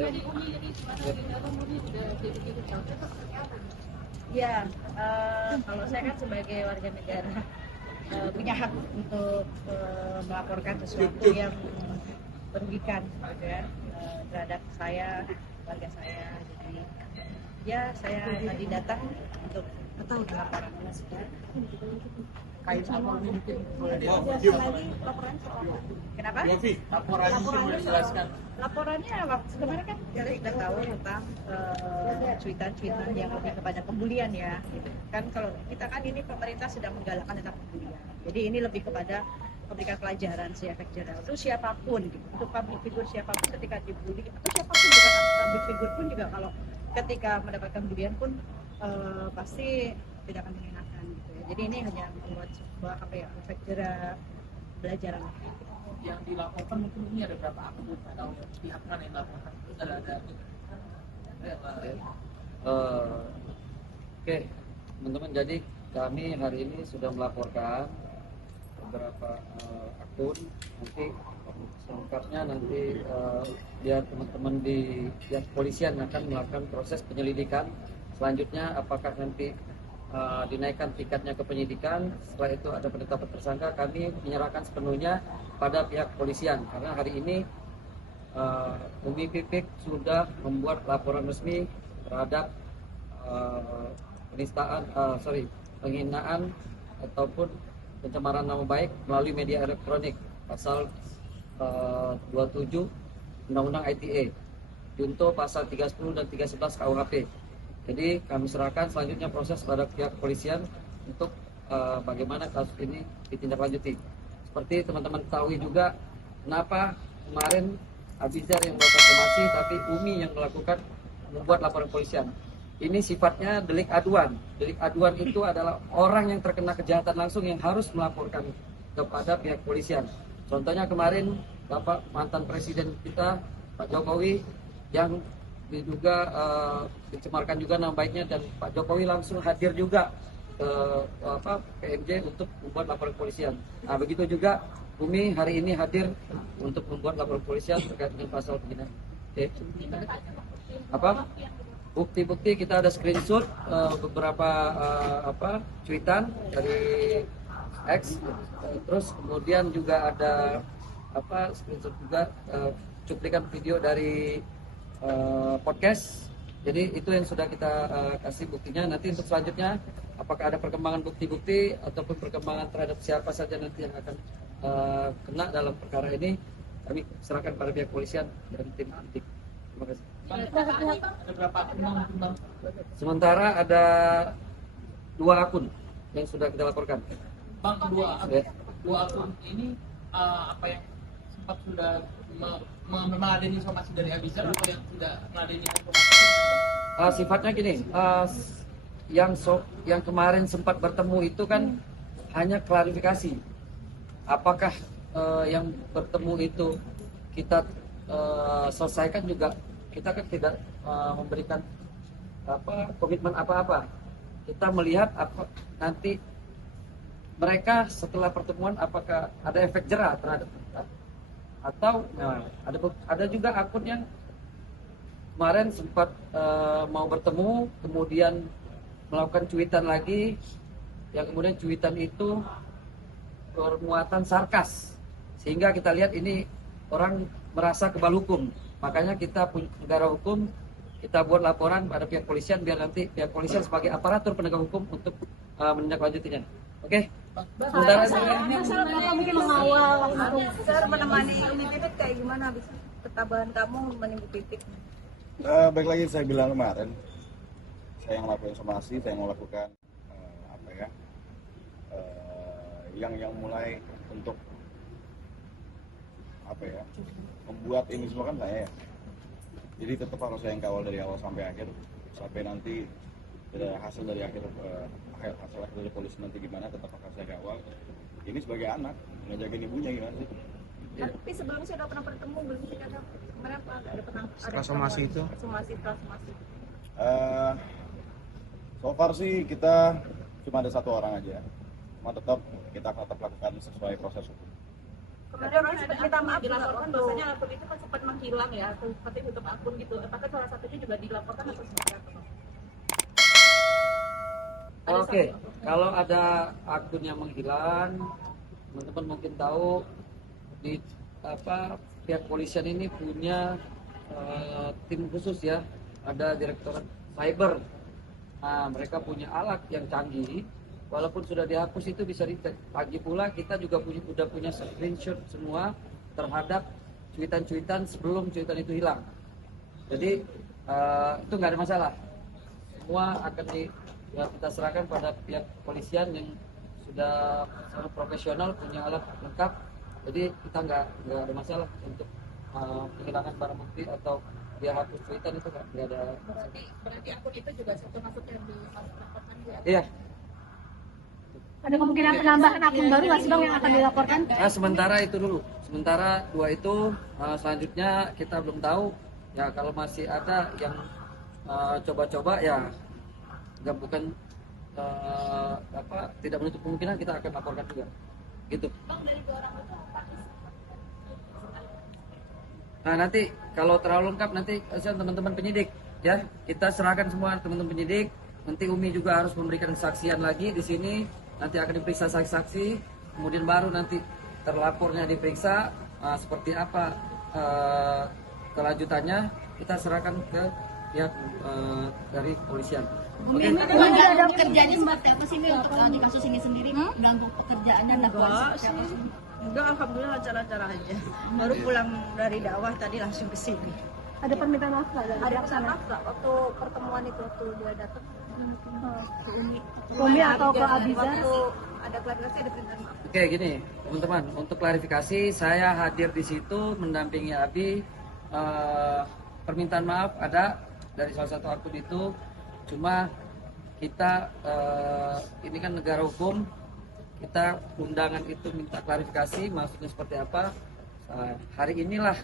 Ya, kalau saya kan sebagai warga negara punya hak untuk melaporkan sesuatu yang merugikan gitu ya, terhadap saya, warga saya. Jadi ya saya tadi datang untuk laporan. Kait apa mungkin boleh Kenapa? laporannya boleh dijelaskan. Laporannya waktu kemarin kan kita sudah tahu tentang cuitan-cuitan yang lebih kepada pembulian ya. Gitu. Kan kalau kita kan ini pemerintah sedang menggalakkan tentang pembulian. Jadi ini lebih kepada memberikan pelajaran si efek jerah itu siapapun gitu. Untuk public figure siapapun ketika dibully atau siapapun bukan public figure pun juga kalau ketika mendapatkan bulian pun pasti tidak akan mengenakan gitu ya. Jadi ini hanya membuat sebuah efek jerah pelajaran. Yang dilaporkan mungkin ini ada berapa akun atau pihak mana yang dilaporkan? Ada. Oke, teman-teman, jadi kami hari ini sudah melaporkan beberapa akun. Nanti selengkapnya nanti biar teman-teman di pihak kepolisian akan melakukan proses penyelidikan. Selanjutnya apakah nanti dinaikkan tingkatnya ke penyidikan, setelah itu ada penetapan tersangka, kami menyerahkan sepenuhnya pada pihak kepolisian karena hari ini Umi Pipik sudah membuat laporan resmi terhadap penghinaan ataupun pencemaran nama baik melalui media elektronik pasal 27 Undang-Undang ITE, junto pasal 310 dan 311 KUHP. Jadi kami serahkan selanjutnya proses pada pihak kepolisian untuk bagaimana kasus ini ditindaklanjuti. Seperti teman-teman ketahui juga, kenapa kemarin Abizar yang melakukan somasi tapi Umi yang melakukan membuat laporan polisian. Ini sifatnya delik aduan. Delik aduan itu adalah orang yang terkena kejahatan langsung yang harus melaporkan kepada pihak kepolisian. Contohnya kemarin Bapak mantan Presiden kita Pak Jokowi yang diduga dicemarkan juga nama baiknya, dan Pak Jokowi langsung hadir juga ke PMJ untuk membuat laporan polisian. Nah, begitu juga Umi hari ini hadir untuk membuat laporan polisian terkait dengan pasal penghinaan. Oke. Bukti-bukti kita ada screenshot beberapa cuitan dari X, terus kemudian juga ada screenshot juga cuplikan video dari podcast. Jadi itu yang sudah kita kasih buktinya. Nanti untuk selanjutnya apakah ada perkembangan bukti-bukti ataupun perkembangan terhadap siapa saja nanti yang akan kena dalam perkara ini, kami serahkan pada pihak kepolisian dan tim antik. Terima kasih. Ada berapa akun Bang? Sementara ada 2 akun yang sudah kita laporkan. Bang, dua akun ini apa yang sempat sudah meladeni informasi dari Abizar atau yang tidak meladeni informasi? Sifatnya gini, yang kemarin sempat bertemu itu kan hanya klarifikasi. Apakah yang bertemu itu kita selesaikan juga? Kita kan tidak memberikan komitmen apa-apa. Kita melihat apa nanti mereka setelah pertemuan apakah ada efek jerah terhadap kita, atau ada juga akun yang kemarin sempat mau bertemu kemudian melakukan cuitan lagi, yang kemudian cuitan itu bermuatan sarkas sehingga kita lihat ini orang merasa kebal hukum. Makanya kita punya negara hukum, kita buat laporan pada pihak polisian biar nanti pihak polisian sebagai aparatur penegak hukum untuk menindaklanjutinya. Oke. Sementara Bapak mungkin mengawal untuk menemani Umi Pipik kayak gimana habis ketabahan kamu menunggu Pipik? Baik lagi saya bilang kemarin, saya yang lakukan somasi, saya yang melakukan yang mulai untuk membuat ini semua kan saya ya. Jadi tetap harus saya yang kawal dari awal sampai akhir, sampai nanti hasil dari akhir dari polisi nanti gimana, tetap akan saya kawal. Ini sebagai anak ngejagain ibunya gimana sih? Tapi sebelumnya saya udah pernah bertemu, belum sih ada kemarin ada pernah ada somasi itu? Somasi. So far sih kita cuma ada 1 orang aja. Cuma tetap kita akan lakukan sesuai proses hukum. Ada orang sempat minta maaf dilaporkan bahwasanya akun itu kan sempat menghilang ya, seperti tutup akun gitu. Apakah salah satunya juga dilaporkan atau seperti apa? Oke, kalau ada akun yang menghilang, teman-teman mungkin tahu di pihak polisian ini punya tim khusus ya, ada direktorat cyber. Nah, mereka punya alat yang canggih. Walaupun sudah dihapus itu bisa dicek. Lagi pula kita juga udah punya screenshot semua terhadap cuitan-cuitan sebelum cuitan itu hilang. Jadi itu nggak ada masalah. Semua akan kita serahkan pada pihak polisian yang sudah sangat profesional, punya alat lengkap. Jadi kita nggak ada masalah untuk kehilangan barang bukti atau dia hapus cuitan, itu nggak ada. Berarti akun itu juga termasuk yang dilaporkan ya? Iya. Ada kemungkinan penambahan akun baru nggak sih Bang yang akan dilaporkan? Nah, sementara itu dulu. Sementara 2 itu selanjutnya kita belum tahu. Ya kalau masih ada yang coba-coba ya nggak bukan tidak menutup kemungkinan kita akan laporkan juga. Gitu. Bang, dari 2 orang itu apa? Nah nanti kalau terlalu lengkap nanti teman-teman penyidik ya, kita serahkan semua teman-teman penyidik. Nanti Umi juga harus memberikan kesaksian lagi di sini. Nanti akan diperiksa saksi-saksi, kemudian baru nanti terlapornya diperiksa seperti apa kelanjutannya kita serahkan ke pihak dari kepolisian. Oke. Ada pekerjaannya seperti apa sih Mbak untuk di kasus ini sendiri? Untuk pekerjaannya dakwaan seperti apa sih? Enggak, alhamdulillah lancar-lancar aja. Baru pulang dari dakwah tadi langsung ke sini. Ada permintaan maaf nggak? Ada pesan maaf nggak waktu pertemuan itu waktu dia datang ke Umi atau ke Abizar? Waktu ada klarifikasi, ada permintaan maaf. Oke gini teman-teman, untuk klarifikasi saya hadir di situ mendampingi Abi. Permintaan maaf ada dari salah satu akun itu, cuma kita ini kan negara hukum, kita undangan itu minta klarifikasi maksudnya seperti apa. Hari inilah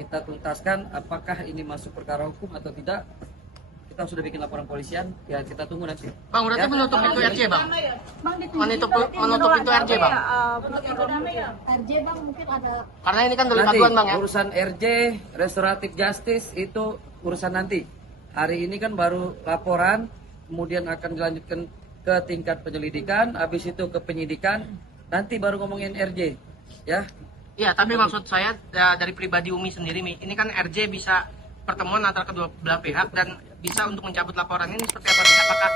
kita tuntaskan apakah ini masuk perkara hukum atau tidak. Kita sudah bikin laporan polisian, ya kita tunggu nanti. Bang, berarti Ya. menutup pintu RJ, Bang? Menutup pintu RJ, Bang? Untuk yang damai ya. RJ Bang mungkin ada Karena ini kan delik Nanti aduan, Bang ya? urusan RJ, restoratif justice itu urusan nanti. Hari ini kan baru laporan, kemudian akan dilanjutkan ke tingkat penyelidikan, habis itu ke penyidikan, nanti baru ngomongin RJ, ya. Iya, tapi maksud saya dari pribadi Umi sendiri, Mi, ini kan RJ bisa pertemuan antara kedua belah pihak dan bisa untuk mencabut laporan ini seperti apa? Apakah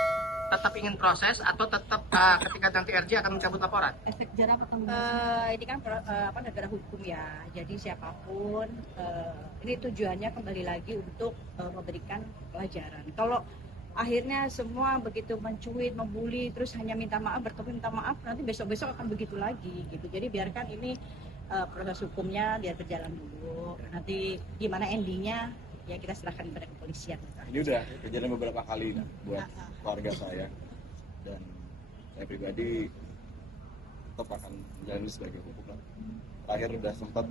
tetap ingin proses atau tetap ketika nanti RJ akan mencabut laporan? efek jerah akan Ini kan negara hukum ya, jadi siapapun ini tujuannya kembali lagi untuk memberikan pelajaran. Kalau akhirnya semua begitu mencuit, membuli, terus hanya minta maaf, bertemu minta maaf, nanti besok-besok akan begitu lagi gitu. Jadi biarkan ini proses hukumnya biar berjalan dulu. Nanti gimana endingnya ya kita serahkan kepada kepolisian. Ini udah kejadian beberapa kali buat keluarga saya, dan saya pribadi tetap akan menjalani sebagai hukum. Terakhir udah sempat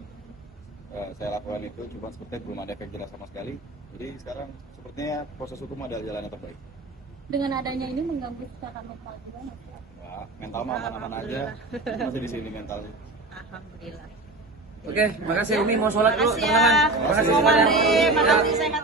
saya lakukan itu, cuma sepertinya belum ada efek jelas sama sekali. Jadi sekarang sepertinya proses hukum adalah jalan yang terbaik. Dengan adanya ini mengganggu secara mental juga nggak sih? Enggak, mental mah aman-aman aja. Masih di sini mental. Alhamdulillah. Oke, makasih Umi, mau sholat dulu Makasih teman-teman. ya. Makasih Makasih, semuanya. makasih sehat.